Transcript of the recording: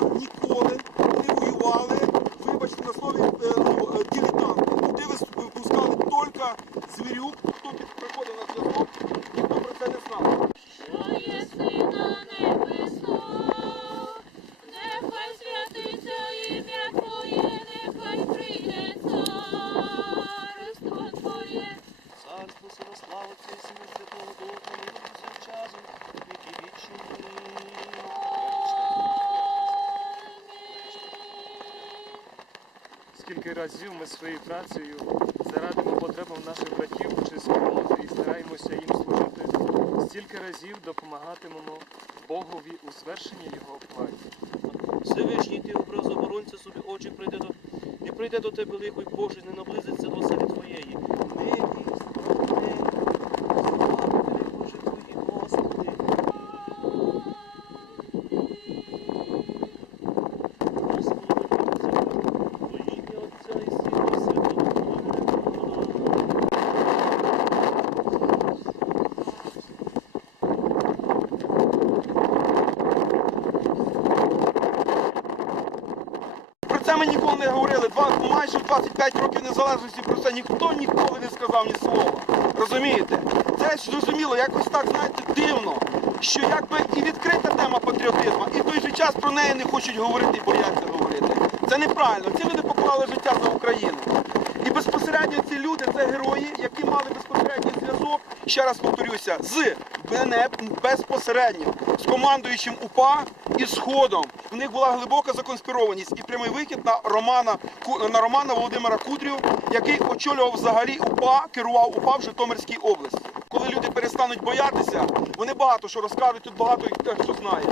ніколи не воювали, вибачте, на слові е, ну, е, дилетанти. Туди випускали тільки звірюк, хто приходив на зв'язок, ніхто про це не знав. Що є сина небесно, нехай святиться ім'я Твоє, прийде царство Твоє. Царство, слава Твоє, Святого Скільки разів ми своєю працею зарадимо потребам наших братів чи спільноти і стараємося їм служити, стільки разів допомагатимемо Богові у звершенні Його плані. Всевишній ти образ оборонця собі очі прийде до і прийде до тебе лихо, й Боже, не наблизиться до оселі твоєї. Нині славне, славне, Боже твої, Господи. Господи, во ім'я Отця і Сина, і Святого Духа. Про це ми ніколи не говорили. Два, майже 25 років незалежності про це ніхто ніколи не сказав ні слова. Розумієте? Це зрозуміло, якось так, знаєте, дивно, що якби і відкрита тема патріотизму, і в той же час про неї не хочуть говорити і бояться говорити. Це неправильно. Ці люди поклали життя за Україну. І безпосередньо ці люди це герої, які мали безпосередній зв'язок, ще раз повторюся, з не безпосередньо з командуючим УПА і Сходом. В них була глибока законспірованість і прямий вихід на Романа на Романа Володимира Кудрів, який очолював взагалі УПА, керував УПА в Житомирській області. Коли люди перестануть боятися, вони багато що розкажуть, тут багато хто знає.